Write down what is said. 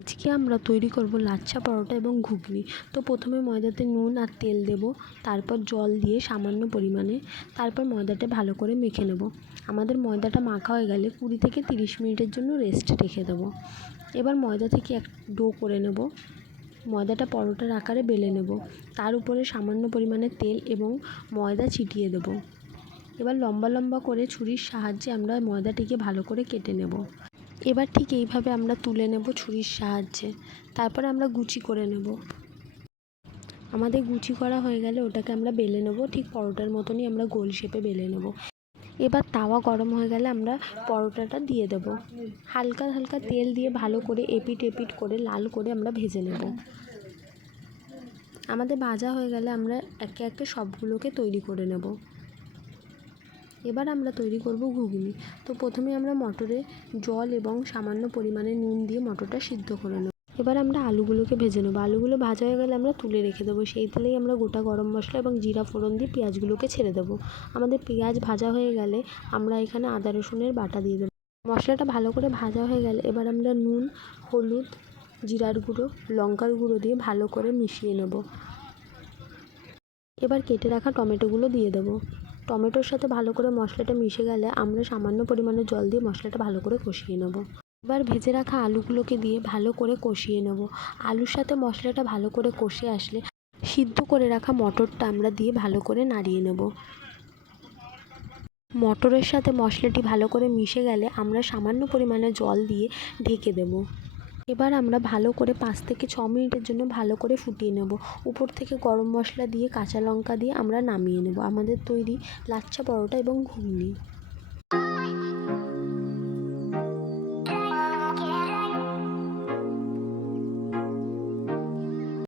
আজকে আমরা তৈরি করব লাচ্ছা পরোটা এবং ঘুগনি। তো প্রথমে ময়দাতে নুন আর তেল দেব, তারপর জল দিয়ে সামান্য পরিমাণে, তারপর ময়দাটা ভালো করে মেখে নেব। আমাদের ময়দাটা মাখা হয়ে গেলে কুড়ি থেকে তিরিশ মিনিটের জন্য রেস্ট রেখে দেবো। এবার ময়দা থেকে এক ডো করে নেব। ময়দাটা পরোটার আকারে বেলে নেব। তার উপরে সামান্য পরিমাণে তেল এবং ময়দা ছিটিয়ে দেবো। এবার লম্বা লম্বা করে ছুরির সাহায্যে আমরা ময়দাটিকে ভালো করে কেটে নেব। এবার ঠিক এইভাবে আমরা তুলে নেব ছুরির সাহায্যে। তারপরে আমরা গুচি করে নেব। আমাদের গুচি করা হয়ে গেলে ওটাকে আমরা বেলে নেব, ঠিক পরোটার মতনই আমরা গোল শেপে বেলে নেব। এবার তাওয়া গরম হয়ে গেলে আমরা পরোটাটা দিয়ে দেব। হালকা হালকা তেল দিয়ে ভালো করে এপিট এপিট করে লাল করে আমরা ভেজে নেব। আমাদের ভাজা হয়ে গেলে আমরা একে একে সবগুলোকে তৈরি করে নেব। এবার আমরা তৈরি করব ঘুগনি। তো প্রথমে আমরা মটরে জল এবং সামান্য পরিমাণে নুন দিয়ে মটরটা সিদ্ধ করে নেব। এবার আমরা আলুগুলোকে ভেজে নেব। আলুগুলো ভাজা হয়ে গেলে আমরা তুলে রেখে দেবো। সেই তেলেই আমরা গোটা গরম মশলা এবং জিরা ফোড়ন দিয়ে পেঁয়াজগুলোকে ছেড়ে দেবো। আমাদের পেঁয়াজ ভাজা হয়ে গেলে আমরা এখানে আদা, রসুনের বাটা দিয়ে দেবো। মশলাটা ভালো করে ভাজা হয়ে গেলে এবার আমরা নুন, হলুদ, জিরার গুঁড়ো, লঙ্কার গুঁড়ো দিয়ে ভালো করে মিশিয়ে নেব। এবার কেটে রাখা টমেটোগুলো দিয়ে দেবো। টমেটোর সাথে ভালো করে মশলাটা মিশে গেলে আমরা সামান্য পরিমাণে জল দিয়ে মশলাটা ভালো করে কষিয়ে নেব। এবার ভেজে রাখা আলুগুলোকে দিয়ে ভালো করে কষিয়ে নেব। আলুর সাথে মশলাটা ভালো করে কষে আসলে সিদ্ধ করে রাখা মটরটা আমরা দিয়ে ভালো করে নাড়িয়ে নেব। মটরের সাথে মশলাটি ভালো করে মিশে গেলে আমরা সামান্য পরিমাণে জল দিয়ে ঢেকে দেব। এবার আমরা ভালো করে পাঁচ থেকে ছ মিনিটের জন্য ভালো করে ফুটিয়ে নেব। উপর থেকে গরম মশলা দিয়ে, কাঁচা লঙ্কা দিয়ে আমরা নামিয়ে নেব। আমাদের তৈরি লাচ্ছা পরোটা এবং ঘুগনি।